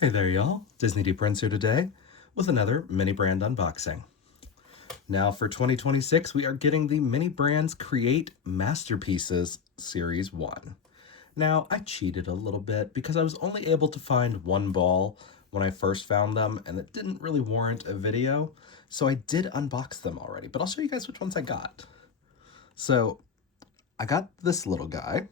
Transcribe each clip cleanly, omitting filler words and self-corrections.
Hey there y'all, Disney D Prince here today with another mini brand unboxing. Now for 2026 we are getting the Mini Brands Create Masterpieces Series 1. Now I cheated a little bit because I was only able to find one ball when I first found them and it didn't really warrant a video, so I did unbox them already, but I'll show you guys which ones I got. So I got this little guy.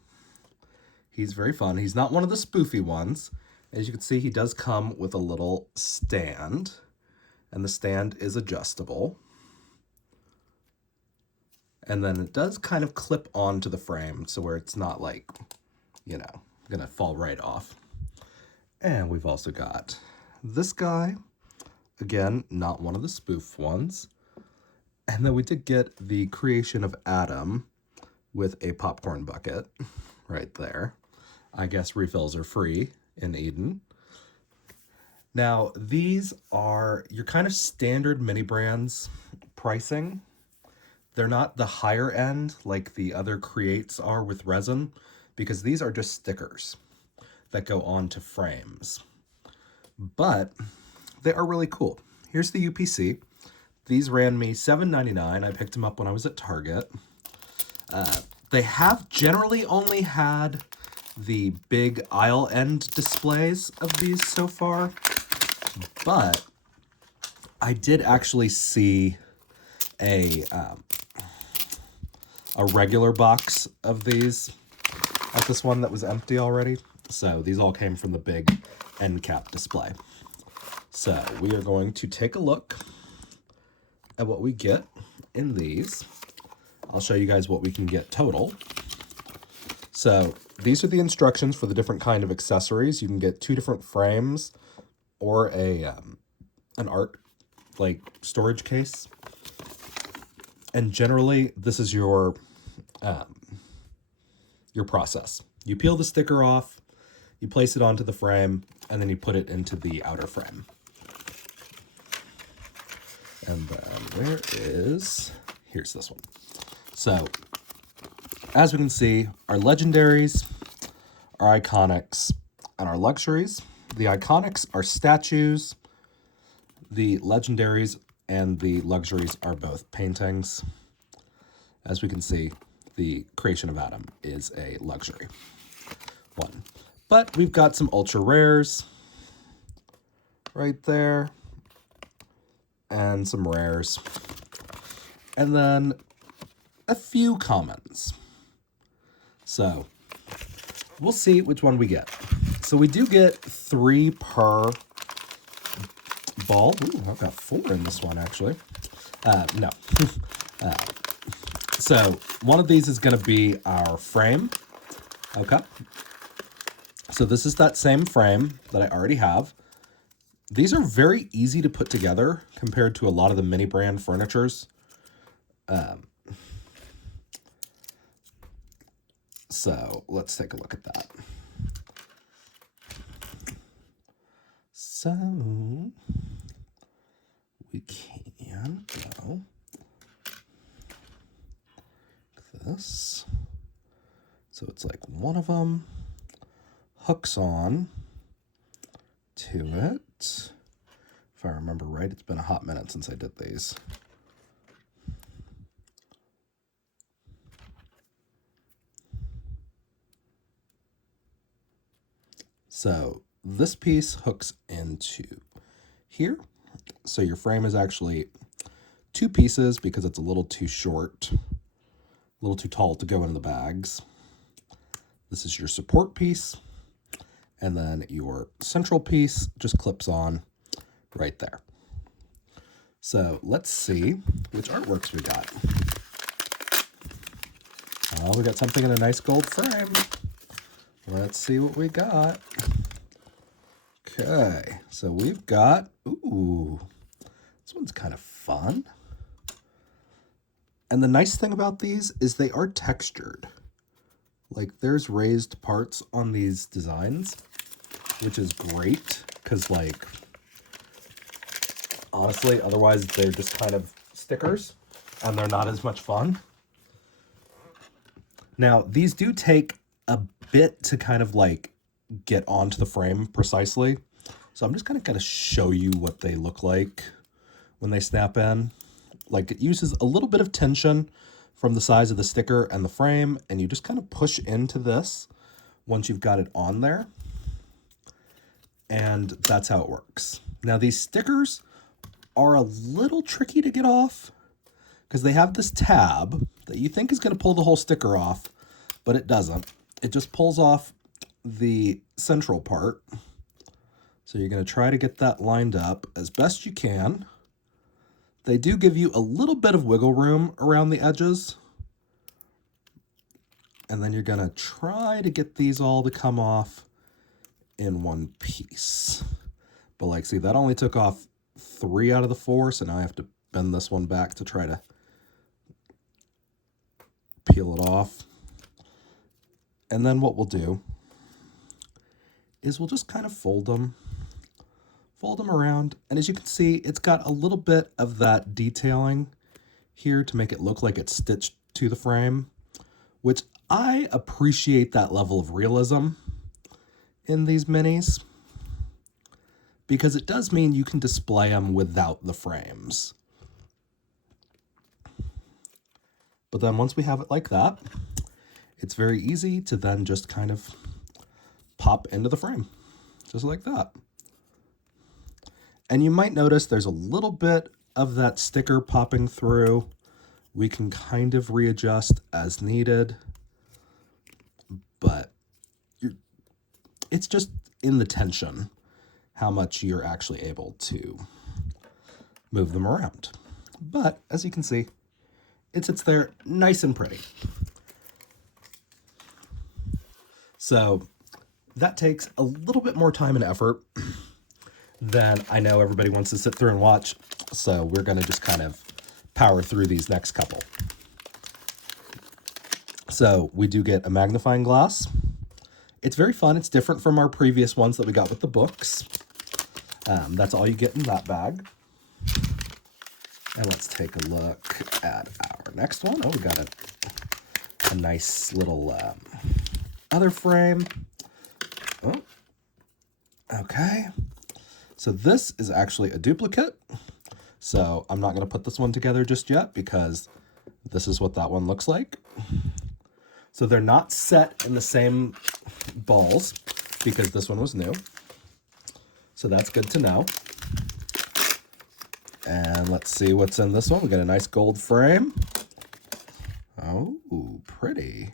He's very fun. He's not one of the spoofy ones. As you can see, he does come with a little stand, and the stand is adjustable. And then it does kind of clip onto the frame, so where it's not like, gonna fall right off. And we've also got this guy, again, not one of the spoof ones. And then we did get the creation of Adam with a popcorn bucket right there. I guess refills are free in Eden. Now, these are your kind of standard mini brands pricing. They're not the higher end like the other creates are with resin, because these are just stickers that go onto frames. But they are really cool. Here's the UPC. These ran me $7.99. I picked them up when I was at Target. They have generally only had the big aisle end displays of these so far, but I did actually see a regular box of these at this one that was empty already. So these all came from the big end cap display. So we are going to take a look at what we get in these. I'll show you guys what we can get total. So these are the instructions for the different kind of accessories. You can get 2 different frames or an art like storage case. And generally, this is your process. You peel the sticker off, you place it onto the frame, and then you put it into the outer frame. And then here's this one. So as we can see, our legendaries, our iconics, and our luxuries. The iconics are statues. The legendaries and the luxuries are both paintings. As we can see, the creation of Adam is a luxury one. But we've got some ultra rares right there, and some rares. And then a few commons. So we'll see which one we get. So we do get 3 per ball. Ooh, I've got 4 in this one, actually. No. So one of these is going to be our frame. Okay. So this is that same frame that I already have. These are very easy to put together compared to a lot of the mini brand furnitures. So let's take a look at that. So we can go like this. So it's like one of them hooks on to it. If I remember right, it's been a hot minute since I did these. So this piece hooks into here. So your frame is actually 2 pieces because it's a little too short, a little too tall to go in the bags. This is your support piece. And then your central piece just clips on right there. So let's see which artworks we got. Oh, we got something in a nice gold frame. Let's see what we got. Okay, so we've got, ooh, this one's kind of fun. And the nice thing about these is they are textured. Like there's raised parts on these designs, which is great because like, honestly, otherwise they're just kind of stickers and they're not as much fun. Now, these do take a bit to kind of like get onto the frame precisely. So I'm just kind of going to show you what they look like when they snap in. Like, it uses a little bit of tension from the size of the sticker and the frame, and you just kind of push into this once you've got it on there. And that's how it works. Now, these stickers are a little tricky to get off because they have this tab that you think is going to pull the whole sticker off, but it doesn't. It just pulls off the central part. So you're going to try to get that lined up as best you can. They do give you a little bit of wiggle room around the edges. And then you're going to try to get these all to come off in one piece. But like, see, that only took off 3 out of the 4, so now I have to bend this one back to try to peel it off. And then what we'll do is we'll just kind of fold them around. And as you can see, it's got a little bit of that detailing here to make it look like it's stitched to the frame, which I appreciate that level of realism in these minis, because it does mean you can display them without the frames. But then once we have it like that, it's very easy to then just kind of pop into the frame, just like that. And you might notice there's a little bit of that sticker popping through. We can kind of readjust as needed, but it's just in the tension how much you're actually able to move them around. But as you can see, it sits there nice and pretty. So that takes a little bit more time and effort than I know everybody wants to sit through and watch. So we're going to just kind of power through these next couple. So we do get a magnifying glass. It's very fun. It's different from our previous ones that we got with the books. That's all you get in that bag. And let's take a look at our next one. Oh, we got a nice little other frame. Oh, okay. So this is actually a duplicate. So I'm not going to put this one together just yet because this is what that one looks like. So they're not set in the same balls because this one was new. So that's good to know. And let's see what's in this one. We got a nice gold frame. Oh, pretty.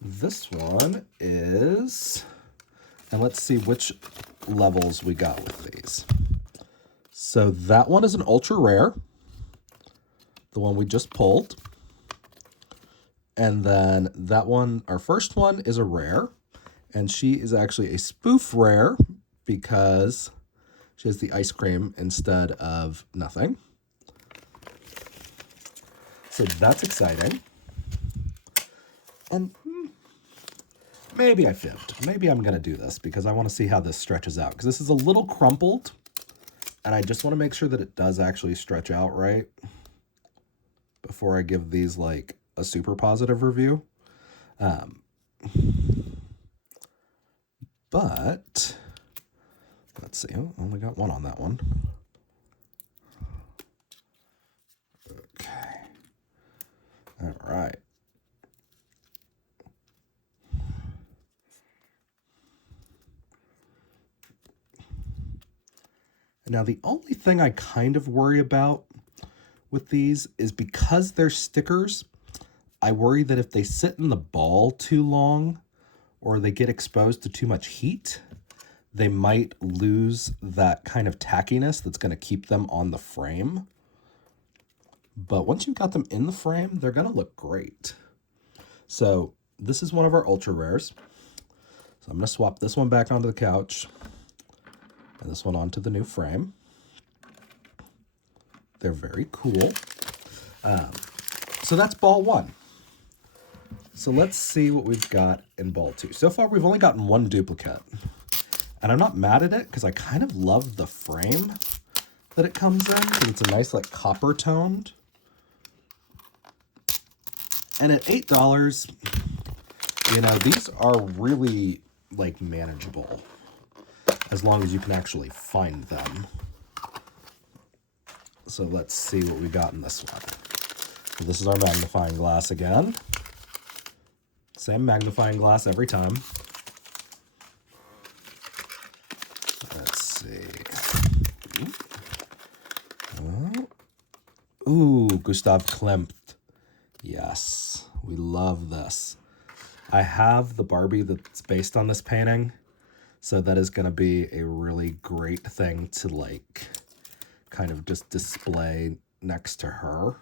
This one is, and let's see which levels we got with these. So that one is an ultra rare, the one we just pulled. And then that one, our first one, is a rare. And she is actually a spoof rare because she has the ice cream instead of nothing. So that's exciting. And maybe I fibbed. Maybe I'm going to do this because I want to see how this stretches out. Because this is a little crumpled. And I just want to make sure that it does actually stretch out right before I give these like a super positive review. But let's see. Oh, only got one on that one. Okay. All right. Now, the only thing I kind of worry about with these is because they're stickers, I worry that if they sit in the ball too long or they get exposed to too much heat, they might lose that kind of tackiness that's going to keep them on the frame. But once you've got them in the frame, they're going to look great. So this is one of our ultra rares. So I'm going to swap this one back onto the couch and this one onto the new frame. They're very cool. So that's ball 1. So let's see what we've got in ball 2. So far, we've only gotten one duplicate. And I'm not mad at it because I kind of love the frame that it comes in. It's a nice, like, copper toned. And at $8, you know, these are really like manageable as long as you can actually find them. So let's see what we got in this one. So this is our magnifying glass again. Same magnifying glass every time. Let's see. Ooh, Gustav Klimt. Yes, we love this. I have the Barbie that's based on this painting, so that is going to be a really great thing to like kind of just display next to her,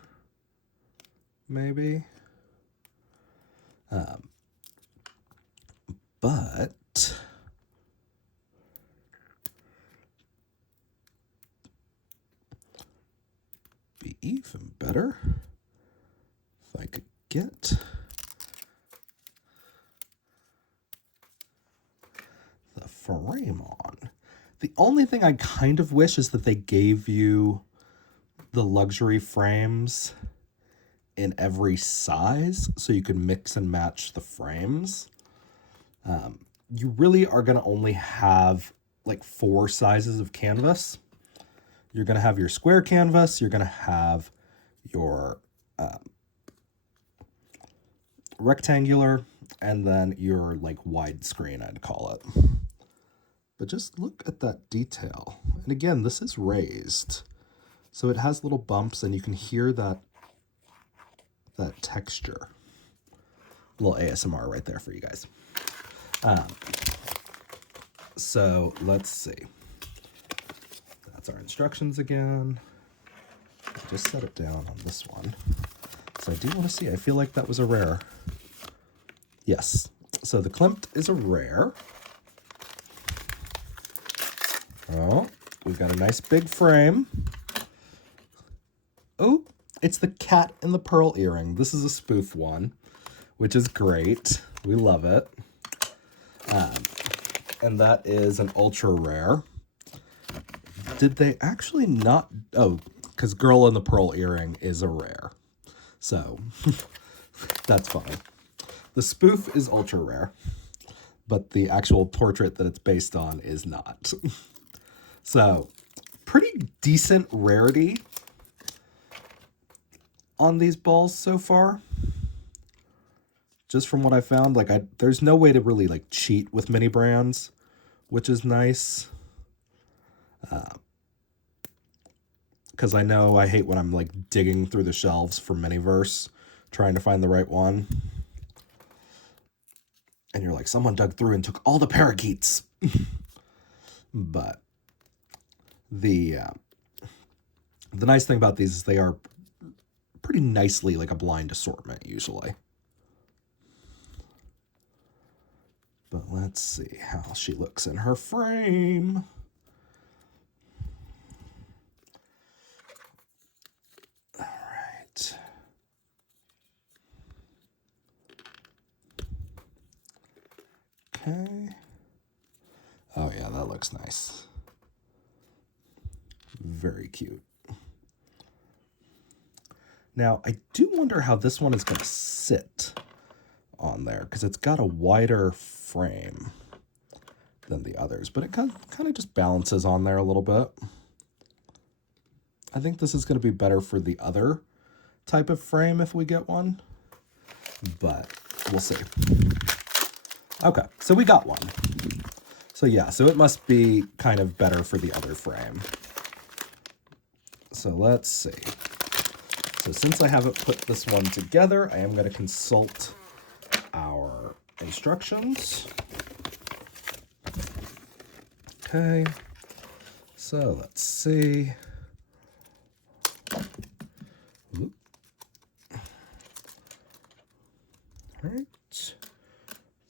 maybe. But be even better if I could get the frame on. The only thing I kind of wish is that they gave you the luxury frames in every size so you could mix and match the frames. You really are going to only have like 4 sizes of canvas. You're going to have your square canvas, you're going to have your rectangular, and then your like widescreen, I'd call it. But just look at that detail. And again, this is raised, so it has little bumps and you can hear that texture. A little ASMR right there for you guys. So let's see. That's our instructions again. I just set it down on this one. So I do want to see. I feel like that was a rare. Yes. So the Klimt is a rare. Oh, we've got a nice big frame. Oh, it's the cat and the pearl earring. This is a spoof one, which is great. We love it. And that is an ultra rare. Did they actually not? Oh, because Girl in the Pearl Earring is a rare. So that's fine. The spoof is ultra rare, but the actual portrait that it's based on is not. So pretty decent rarity on these balls so far. Just from what I found, like there's no way to really like cheat with mini brands, which is nice. Because I know I hate when I'm like digging through the shelves for Miniverse, trying to find the right one. And you're like, someone dug through and took all the parakeets. But the nice thing about these is they are pretty nicely like a blind assortment usually. But let's see how she looks in her frame. All right. Okay. Oh yeah, that looks nice. Very cute. Now, I do wonder how this one is going to sit on there, because it's got a wider frame than the others, but it kind of just balances on there a little bit. I think this is going to be better for the other type of frame if we get one, but we'll see. Okay, so we got one. So yeah, so it must be kind of better for the other frame. So let's see. So since I haven't put this one together, I am going to consult our instructions. Okay, so let's see. All right,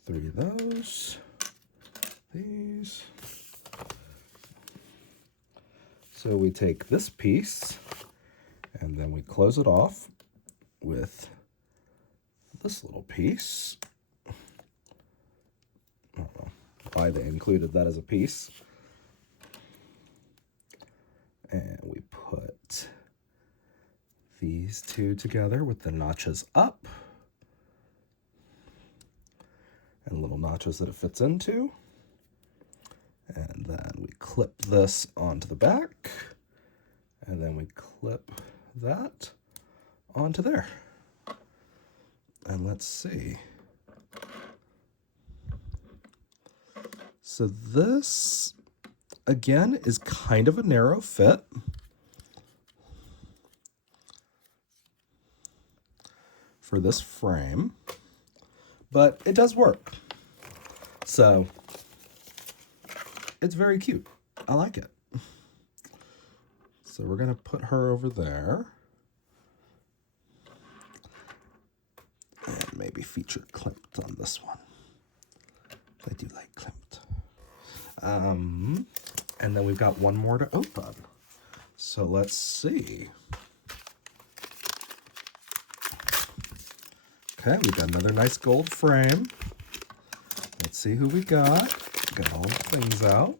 3 of those, these. So we take this piece and then we close it off with this little piece. I don't know why they included that as a piece. And we put these two together with the notches up. and little notches that it fits into. And then we clip this onto the back, and then we clip that onto there. And let's see. So this, again, is kind of a narrow fit. For this frame, but it does work. So it's very cute. I like it. So we're gonna put her over there. And maybe feature clipped on this one. I do like clipped. And then we've got one more to open. So let's see. Okay, we got another nice gold frame. Let's see who we got. Got all the things out.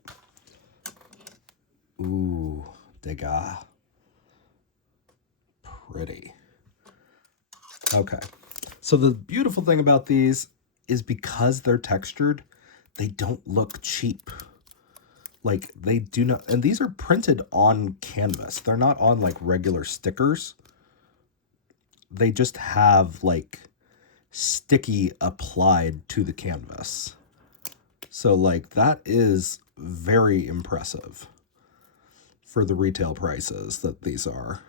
Ooh, Degas. Pretty. Okay, so the beautiful thing about these is because they're textured, they don't look cheap. Like, they do not, and these are printed on canvas. They're not on like regular stickers. They just have like sticky applied to the canvas. So like that is very impressive for the retail prices that these are.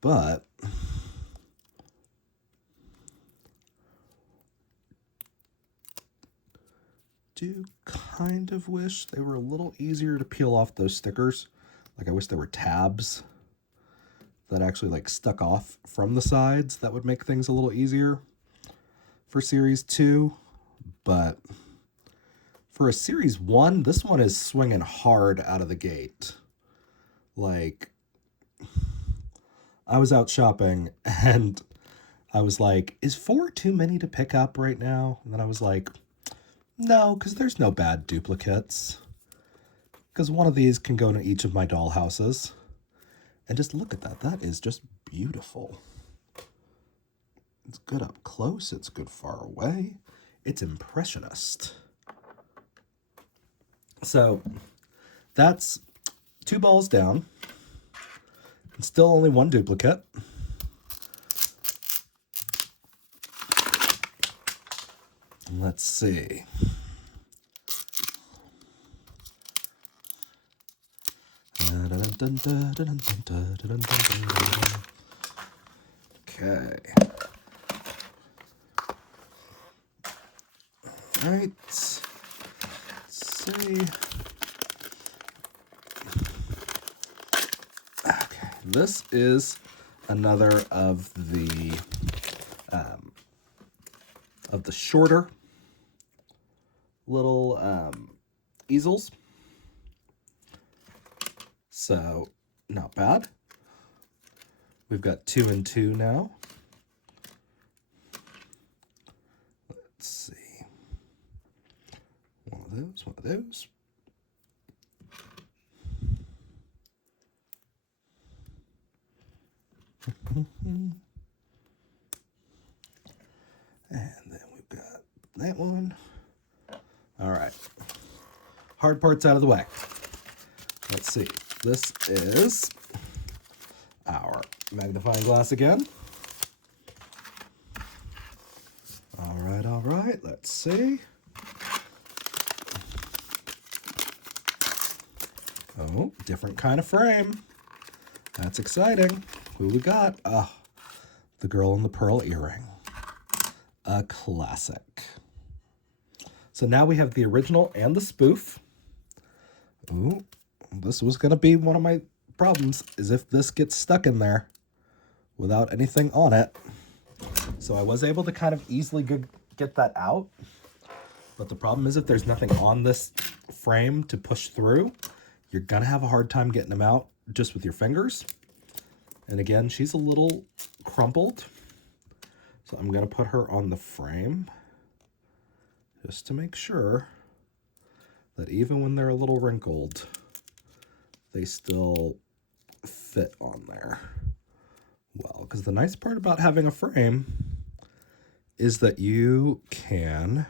But do kind of wish they were a little easier to peel off those stickers. Like I wish there were tabs that actually like stuck off from the sides. That would make things a little easier for series 2. But for a series 1, this one is swinging hard out of the gate. Like, I was out shopping and I was like, is 4 too many to pick up right now? And then I was like, no, because there's no bad duplicates. Because one of these can go into each of my doll houses. And just look at that. That is just beautiful. It's good up close. It's good far away. It's impressionist. So that's 2 balls down. And still only 1 duplicate. Let's see. Okay. All right. Let's see. Okay. This is another of the shorter little easels. So not bad. We've got 2 and 2 now. Let's see. One of those, one of those. And then we've got that one. All right. Hard part's out of the way. Let's see. This is our magnifying glass again. All right. Let's see. Oh, different kind of frame. That's exciting. Who we got? Oh, the girl in the pearl earring. A classic. So now we have the original and the spoof. Ooh, this was going to be one of my problems, is if this gets stuck in there without anything on it. So I was able to kind of easily get that out. But the problem is if there's nothing on this frame to push through, you're going to have a hard time getting them out just with your fingers. And again, she's a little crumpled. So I'm going to put her on the frame just to make sure that even when they're a little wrinkled, they still fit on there Well, because the nice part about having a frame is that you can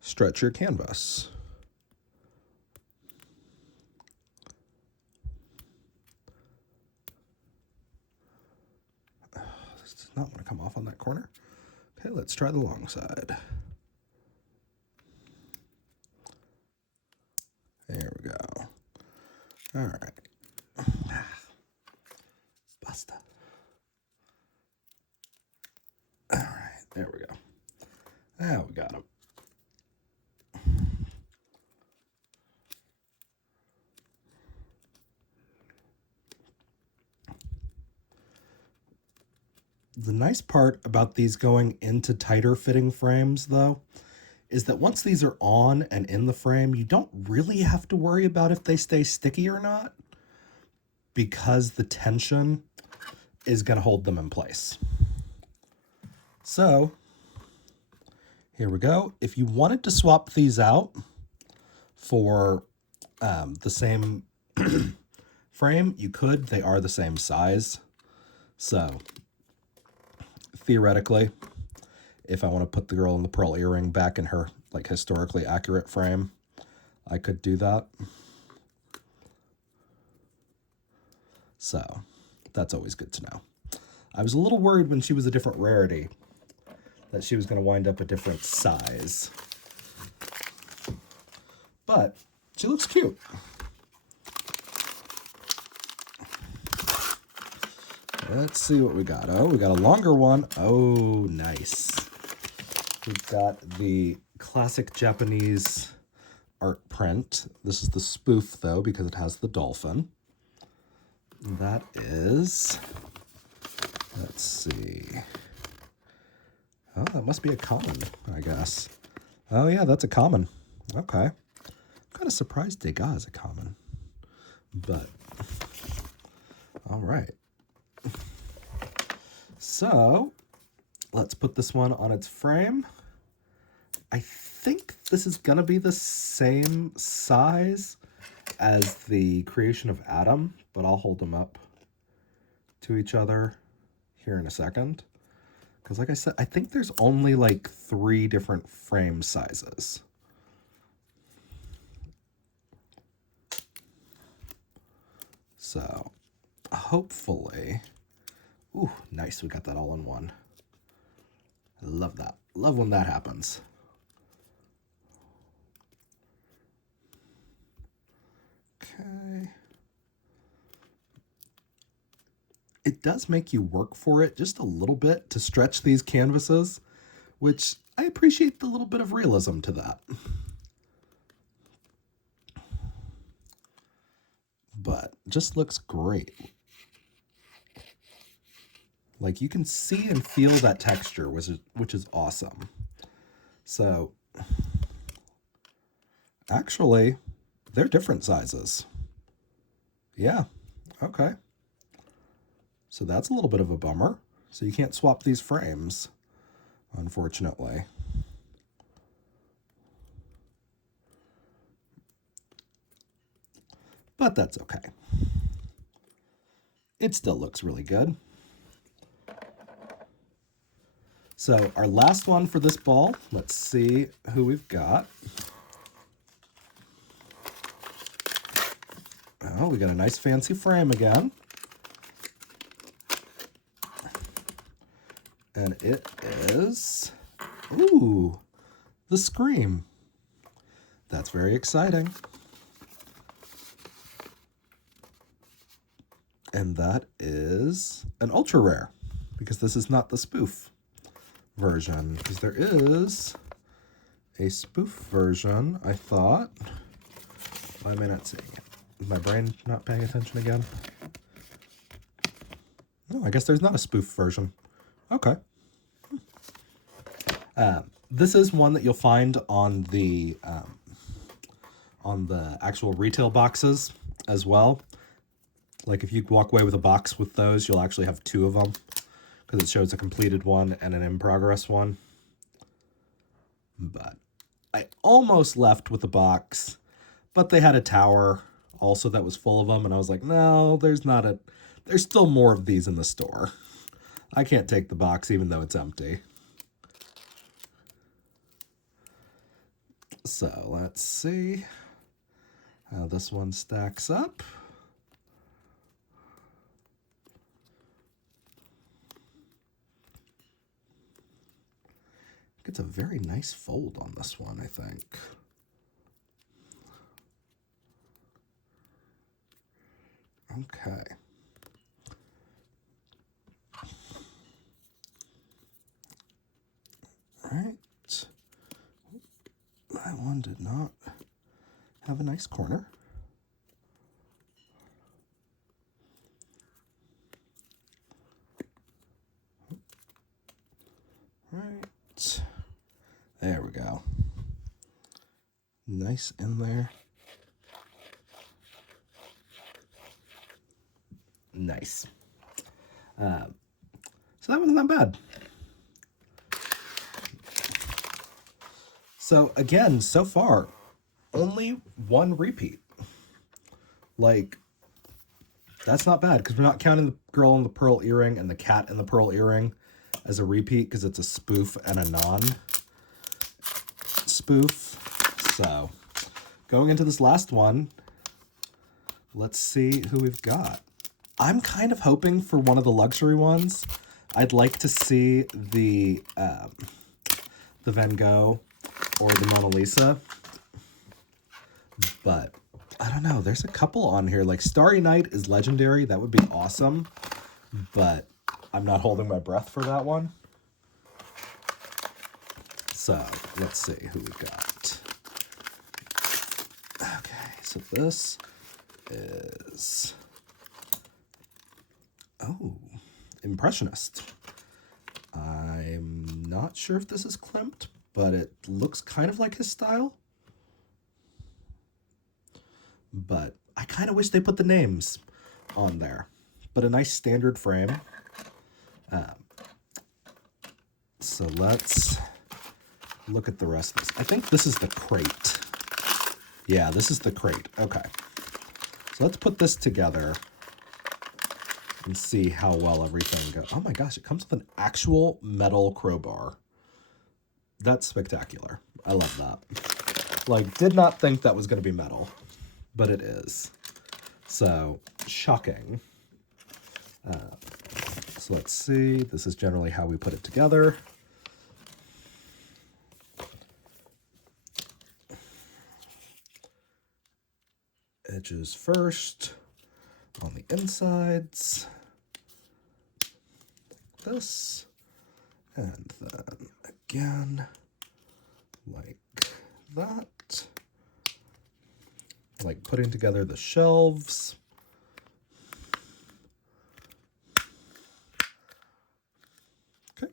stretch your canvas. This does not want to come off on that corner. Okay, let's try the long side. There we go. All right. Basta. All right, there we go. Now we got him. The nice part about these going into tighter fitting frames, though, is that once these are on and in the frame, you don't really have to worry about if they stay sticky or not, because the tension is going to hold them in place. So here we go. If you wanted to swap these out for the same frame, you could. They are the same size. So theoretically, if I want to put the girl in the pearl earring back in her like historically accurate frame, I could do that. So that's always good to know. I was a little worried when she was a different rarity that she was going to wind up a different size. But she looks cute. Let's see what we got. Oh, we got a longer one. Oh, nice. We've got the classic Japanese art print. This is the spoof, though, because it has the dolphin. That is, let's see. Oh, that must be a common, I guess. Oh, yeah, that's a common. Okay. I'm kind of surprised Degas is a common. But, all right. So, let's put this one on its frame. I think this is going to be the same size as the creation of Adam, but I'll hold them up to each other here in a second. Because like I said, I think there's only like 3 different frame sizes. So, hopefully... Ooh, nice, we got that all in one. I love that. Love when that happens. Okay. It does make you work for it just a little bit to stretch these canvases, which I appreciate the little bit of realism to that. But just looks great. Like you can see and feel that texture, which is awesome. So actually, they're different sizes. Yeah, okay. So that's a little bit of a bummer. So you can't swap these frames, unfortunately. But that's okay. It still looks really good. So our last one for this ball, let's see who we've got. Oh, we got a nice fancy frame again. And it is, ooh, the Scream. That's very exciting. And that is an ultra rare, because this is not the spoof version, because there is a spoof version, I thought. Why am I not seeing it? Is my brain not paying attention again? No, I guess there's not a spoof version. Okay. This is one that you'll find on the actual retail boxes as well. Like if you walk away with a box with those, you'll actually have 2 of them, because it shows a completed one and an in-progress one. But I almost left with a box, but they had a tower also that was full of them, and I was like, no, there's not there's still more of these in the store. I can't take the box even though it's empty. So let's see how this one stacks up. It's a very nice fold on this one, I think. Okay. All right. That one did not have a nice corner. Right. There we go. Nice in there. Nice. So that wasn't that bad. So again, so far, only one repeat. Like, that's not bad because we're not counting the girl in the pearl earring and the cat in the pearl earring as a repeat because it's a spoof and a non-spoof. So going into this last one, let's see who we've got. I'm kind of hoping for one of the luxury ones. I'd like to see the Van Gogh or the Mona Lisa, but I don't know. There's a couple on here. Like Starry Night is legendary. That would be awesome, but I'm not holding my breath for that one. So let's see who we got. Okay, so this is, oh, Impressionist. I'm not sure if this is Klimt, but it looks kind of like his style. But I kind of wish they put the names on there. But a nice standard frame. So let's look at the rest of this. I think this is the crate. Yeah, this is the crate. Okay. So let's put this together and see how well everything goes. Oh my gosh, it comes with an actual metal crowbar. That's spectacular. I love that. Like, did not think that was going to be metal, but it is. So, shocking. So let's see. This is generally how we put it together. Edges first on the insides. Like this. And then again, like that. Like putting together the shelves. Okay,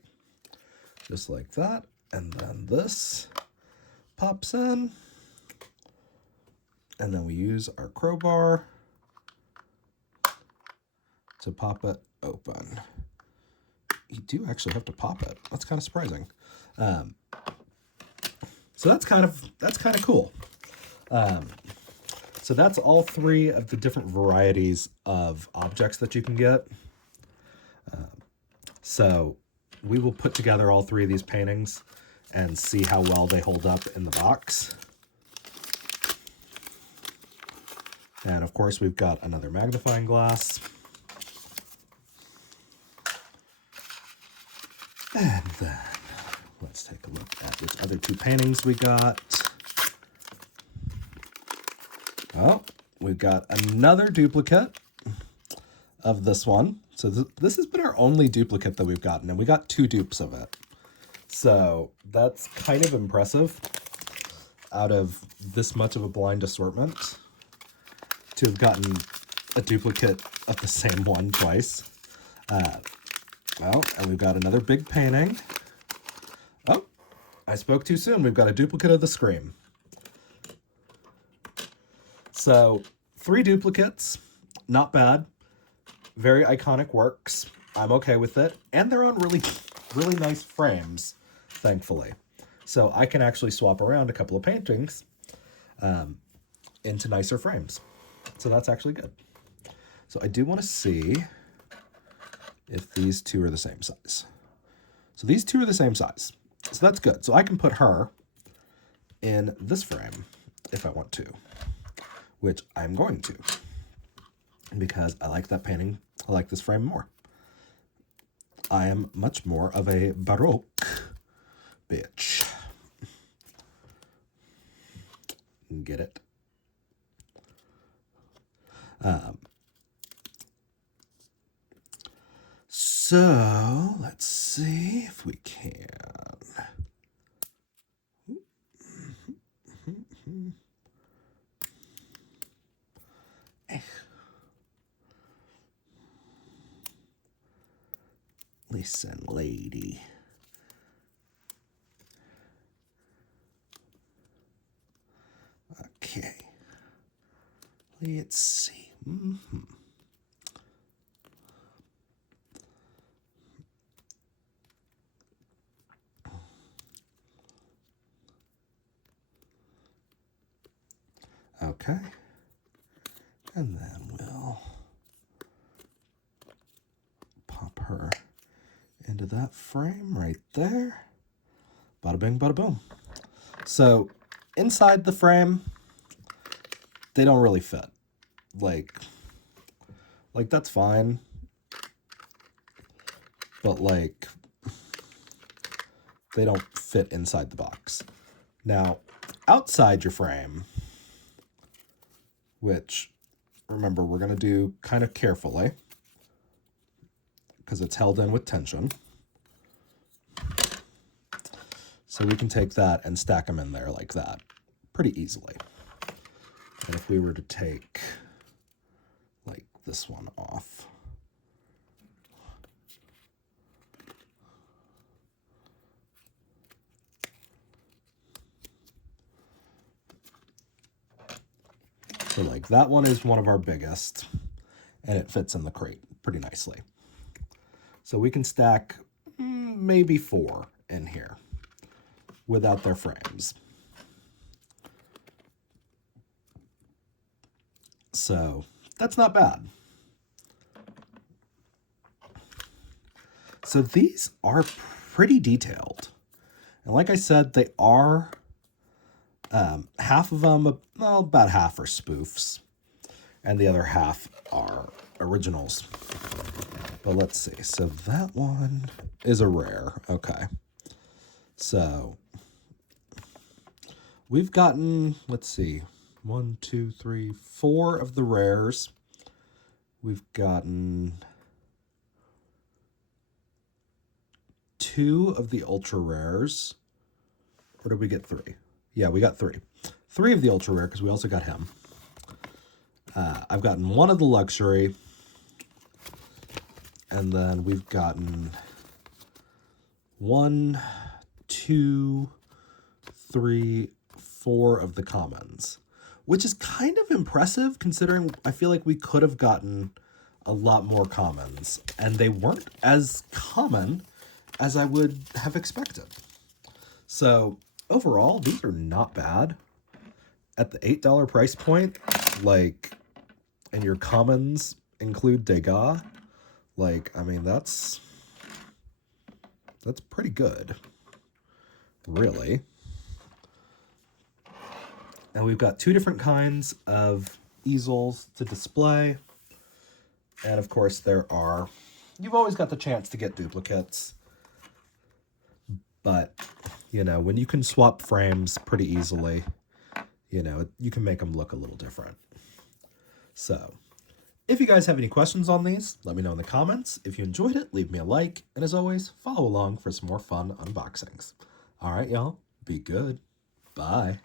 just like that. And then this pops in. And then we use our crowbar to pop it open. You do actually have to pop it. That's kind of surprising. So that's kind of cool. So that's all three of the different varieties of objects that you can get. So we will put together all three of these paintings and see how well they hold up in the box. And of course, we've got another magnifying glass. And then let's take a look at these other two paintings we got. Oh, we've got another duplicate of this one. So this has been our only duplicate that we've gotten, and we got 2 dupes of it. So that's kind of impressive out of this much of a blind assortment to have gotten a duplicate of the same one twice. Well, and we've got another big painting. Oh, I spoke too soon. We've got a duplicate of the Scream. So 3 duplicates, not bad. Very iconic works. I'm okay with it. And they're on really, really nice frames, thankfully. So I can actually swap around a couple of paintings into nicer frames. So that's actually good. So I do want to see if these two are the same size. So these two are the same size. So that's good. So I can put her in this frame if I want to, which I'm going to, because I like that painting. I like this frame more. I am much more of a Baroque bitch. Get it? So let's see if we can. Listen, lady. Okay. Let's see. Okay. And then we'll pop her into that frame right there. Bada bing, bada boom. So inside the frame, they don't really fit. Like that's fine. But like, they don't fit inside the box. Now, outside your frame, which, remember, we're going to do kind of carefully because it's held in with tension. So we can take that and stack them in there like that pretty easily. And if we were to take like this one off, so like that one is one of our biggest, and it fits in the crate pretty nicely. So we can stack maybe 4 in here without their frames. So that's not bad. So these are pretty detailed. And like I said, they are, half of them, well, about half are spoofs, and the other half are originals. But let's see. So that one is a rare. Okay. So we've gotten, let's see, 1, 2, 3, 4 of the rares. We've gotten 2 of the ultra rares. Or did we get 3? Yeah, we got 3. 3 of the ultra rare because we also got him. I've gotten 1 of the luxury. And then we've gotten 1, 2, 3, 4 of the commons, which is kind of impressive considering I feel like we could have gotten a lot more commons, and they weren't as common as I would have expected. So overall, these are not bad at the $8 price point. Like, and your commons include Degas. Like, I mean, that's pretty good, really. And we've got 2 different kinds of easels to display. And of course you've always got the chance to get duplicates. But, you know, when you can swap frames pretty easily, you know, you can make them look a little different. So, if you guys have any questions on these, let me know in the comments. If you enjoyed it, leave me a like. And as always, follow along for some more fun unboxings. All right, y'all. Be good. Bye.